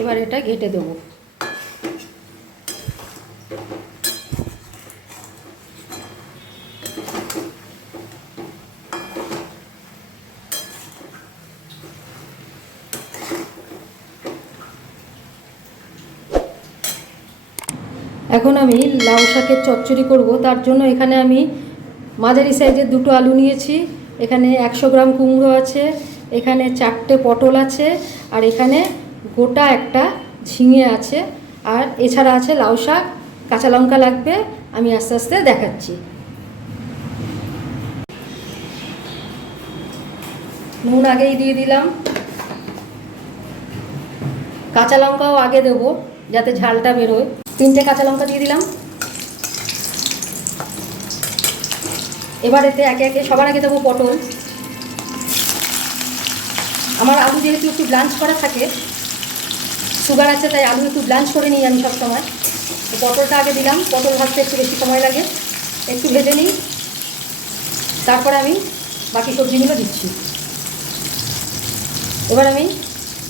এবার এটা ঘেঁটে দেবো। এখন আমি লাউ শাকের চচ্চড়ি করব। তার জন্য এখানে আমি মাঝারি সাইজের দুটো আলু নিয়েছি, এখানে 100 গ্রাম কুমড়ো আছে, এখানে 4টে পটল আছে, আর এখানে গোটা একটা ঝিঙে আছে, আর এছাড়া আছে লাউ শাক, কাঁচা লঙ্কা লাগবে। আমি আস্তে আস্তে দেখাচ্ছি। নুন আগেই দিয়ে দিলাম, কাঁচা লঙ্কাও আগে দেবো যাতে ঝালটা বেরোয়। 3টে কাঁচা লঙ্কা দিয়ে দিলাম। এবার এতে একে একে সবার আগে দেবো পটল। আমার আলু যেহেতু একটু ব্লাঞ্চ করা থাকে, সুগার আছে, তাই আলু একটু ব্লাঞ্চ করে নিই আমি সবসময়। তো পটলটা আগে দিলাম, পটল ভাজতে একটু বেশি সময় লাগে, একটু ভেজে নিই, তারপরে আমি বাকি সবজিগুলো দিচ্ছি। এবার আমি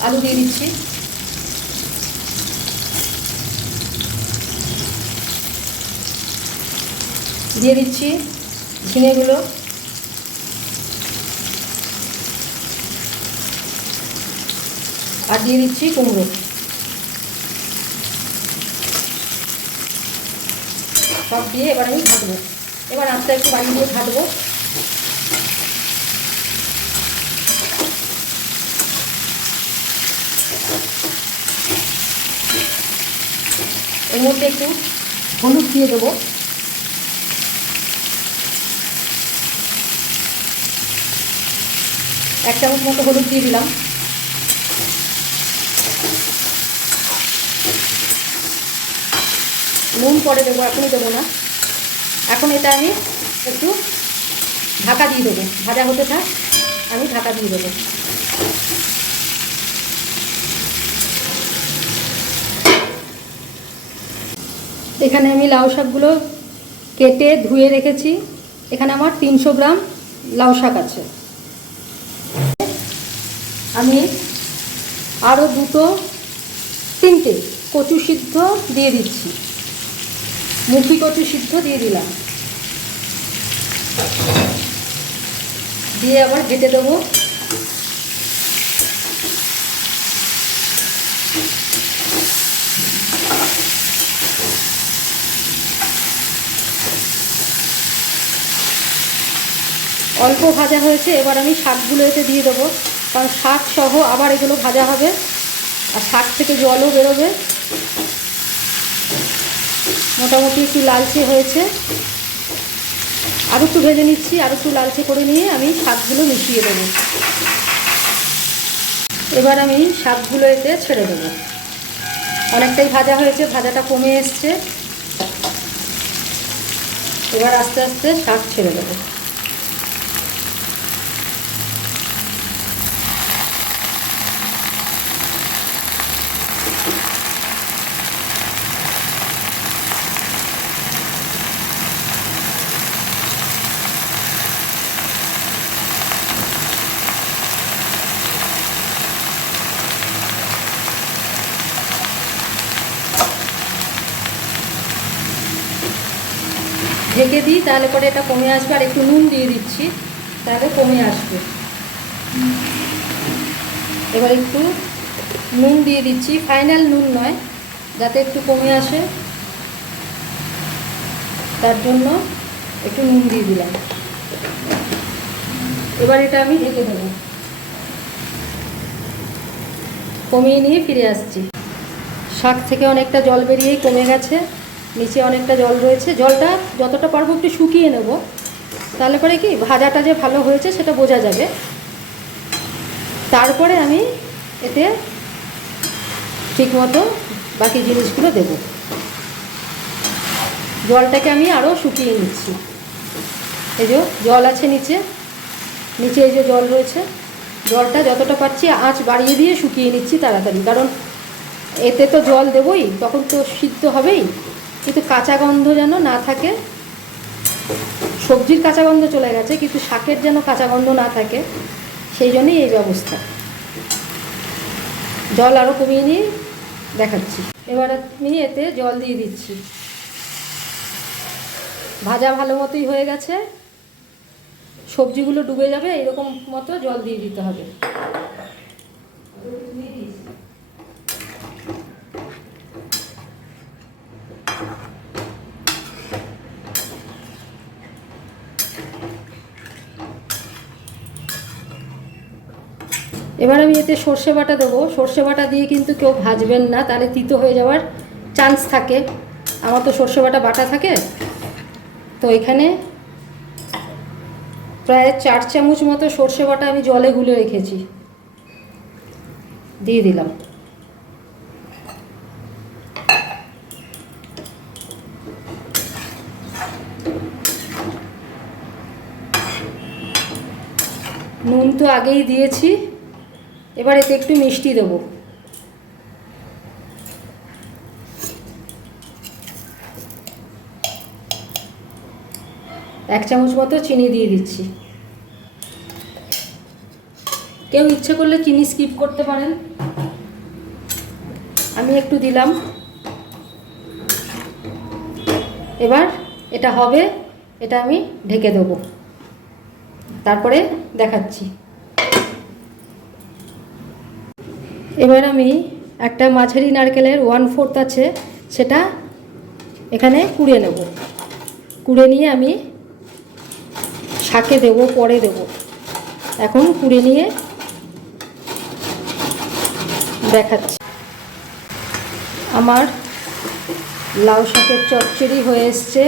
আলু দিয়ে দিচ্ছি, দিয়ে দিচ্ছি ঝিঙেগুলো, আর দিয়ে দিচ্ছি কুমড়ো। সব দিয়ে এবার আমি ঘাটবো। এবার আস্তে একটু বাড়ি দিয়ে ঘাটবো। এর মধ্যে একটু হলুদ দিয়ে দেবো, 1 চামচ মতো হলুদ দিয়ে দিলাম। নুন পরে দেবো, এখনই দেবো না। এখন এটা আমি একটু ঢাকা দিয়ে দেবো, ভাজা হতে থাক, আমি ঢাকা দিয়ে দেবো। এখানে আমি লাউ শাকগুলো কেটে ধুয়ে রেখেছি। এখানে আমার 300 গ্রাম লাউ শাক আছে। আমি আরও 3টে কচু সিদ্ধ দিয়ে দিচ্ছি, মুখি কচু সিদ্ধ দিয়ে দিলাম, দিয়ে আবার ঘেটে দেবো। অল্প ভাজা হয়েছে, এবার আমি শাকগুলো এতে দিয়ে দেবো, কারণ শাক সহ আবার এগুলো ভাজা হবে, আর শাক থেকে জলও বেরোবে। মোটামুটি একটু লালচে হয়েছে, আরও একটু ভেজে নিচ্ছি, আরও একটু লালচে করে নিয়ে আমি শাকগুলো মিশিয়ে দেবো। এবার আমি শাকগুলো এতে ছেড়ে দেবো। অনেকটাই ভাজা হয়েছে, ভাজাটা কমে এসছে। এবার আস্তে আস্তে শাক ছেড়ে দেবো। ঢেকে দিই, তাহলে পরে এটা কমে আসবে। আর একটু নুন দিয়ে দিচ্ছি, তাহলে কমে আসবে। এবার একটু নুন দিয়ে দিচ্ছি, ফাইনাল নুন নয়, যাতে একটু কমে আসে, তার জন্য একটু নুন দিয়ে দিলাম। এবার এটা আমি ঢেকে দেবো। কমিয়ে নিয়ে ফিরে আসছি। শাক থেকে অনেকটা জল বেরিয়েই কমে গেছে, নিচে অনেকটা জল রয়েছে। জলটা যতটা পারবো একটু শুকিয়ে নেব, তাহলে পরে কি ভাজাটা যে ভালো হয়েছে সেটা বোঝা যাবে। তারপরে আমি এতে ঠিকমতো বাকি জিনিসগুলো দেব। জলটাকে আমি আরও শুকিয়ে নিচ্ছি। এই যে জল আছে নিচে, নিচে এই যে জল রয়েছে, জলটা যতটা পারছি আঁচ বাড়িয়ে দিয়ে শুকিয়ে নিচ্ছি তাড়াতাড়ি, কারণ এতে তো জল দেবই, তখন তো সিদ্ধ হবেই, কিন্তু কাঁচা গন্ধ যেন না থাকে। সবজির কাঁচা গন্ধ চলে গেছে, কিন্তু শাকের যেন কাঁচা গন্ধ না থাকে, সেই জন্যই এই ব্যবস্থা। জল আরও কমিয়ে নিয়ে দেখাচ্ছি। এবার আমি এতে জল দিয়ে দিচ্ছি। ভাজা ভালো মতোই হয়ে গেছে, সবজিগুলো ডুবে যাবে, এরকম মতো জল দিয়ে দিতে হবে। এবার আমি এতে সর্ষে বাটা দেবো। সর্ষে বাটা দিয়ে কিন্তু কেউ ভাজবেন না, তাহলে তিতো হয়ে যাওয়ার চান্স থাকে। আমার তো সর্ষে বাটা বাটা থাকে, তো এখানে প্রায় 4 চামচ মতো সর্ষে বাটা আমি জলে গুলে রেখেছি, দিয়ে দিলাম। নুন তো আগেই দিয়েছি, এবার এতে একটু মিষ্টি দেবো। এক চামচ মতো চিনি দিয়ে দিচ্ছি। কেউ ইচ্ছে করলে চিনি স্কিপ করতে পারেন, আমি একটু দিলাম। এবার এটা হবে, এটা আমি ঢেকে দেবো, তারপরে দেখাচ্ছি। এবার আমি একটা মাঝারি নারকেলের 1/4 আছে, সেটা এখানে কুড়ে নেব। কুড়ে নিয়ে আমি শাকে দেবো, পরে দেবো। এখন কুড়ে নিয়ে দেখাচ্ছি। আমার লাউ শাকের চচ্চড়ি হয়ে এসছে।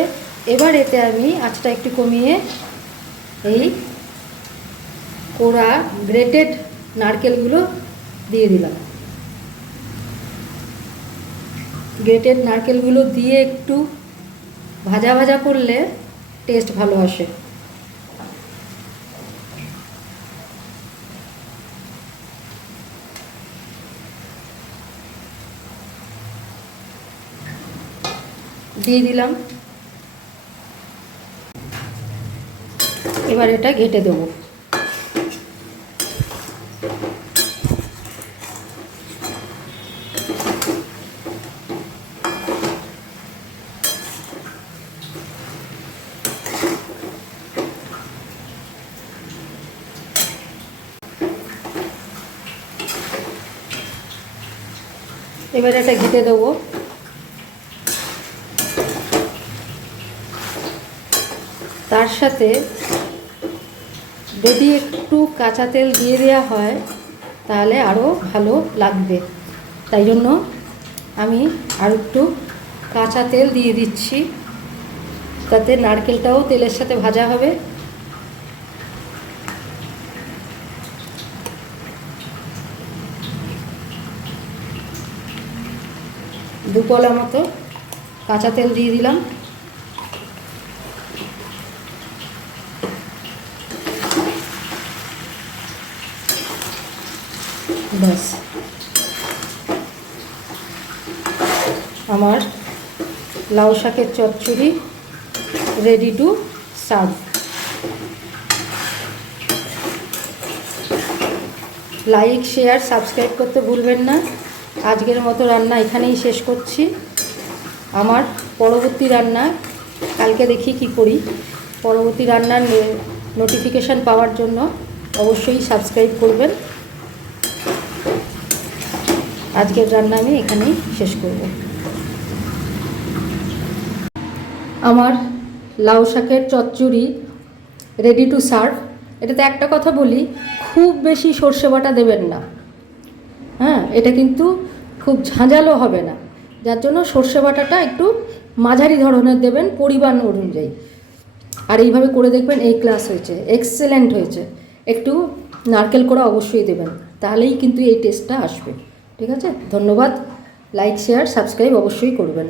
এবার এতে আমি আঁচটা একটু কমিয়ে এই কোড়া গ্রেটেড নারকেলগুলো দিয়ে দিলাম। গ্রেটেড নারকেলগুলো দিয়ে একটু ভাজা ভাজা করলে টেস্ট ভালো আসে। দিয়ে দিলাম। এবার এটা ঘেঁটে দেবো। এবার এটা ঘেঁটে দেবো। তার সাথে যদি একটু কাঁচা তেল দিয়ে দেওয়া হয় তাহলে আরও ভালো লাগবে, তাই জন্য আমি আর একটু কাঁচা তেল দিয়ে দিচ্ছি, তাতে নারকেলটাও তেলের সাথে ভাজা হবে। দুপলা মতো কাঁচা তেল দিয়ে দিলাম। ব্যাস, আমার লাউ শাকের চচ্চড়ি ready to serve. Like, share, subscribe করতে ভুলবেন না। আজকের মতো রান্না এখানেই শেষ করছি। আমার পরবর্তী রান্না কালকে দেখি কি করি। পরবর্তী রান্নার নোটিফিকেশান পাওয়ার জন্য অবশ্যই সাবস্ক্রাইব করবেন। আজকের রান্না আমি এখানেই শেষ করব। আমার লাউ শাকের চচ্চড়ি রেডি টু সার্ভ। এটাতে একটা কথা বলি, খুব বেশি সর্ষে বাটা দেবেন না, হ্যাঁ, এটা কিন্তু খুব ঝাঁঝালো হবে না, যার জন্য সর্ষে বাটাটা একটু মাঝারি ধরনের দেবেন পরিমাণ অনুযায়ী। আর এইভাবে করে দেখবেন এই ক্লাস হয়েছে, এক্সেলেন্ট হয়েছে। একটু নারকেল কোড়া অবশ্যই দেবেন, তাহলেই কিন্তু এই টেস্টটা আসবে। ঠিক আছে, ধন্যবাদ। লাইক, শেয়ার, সাবস্ক্রাইব অবশ্যই করবেন।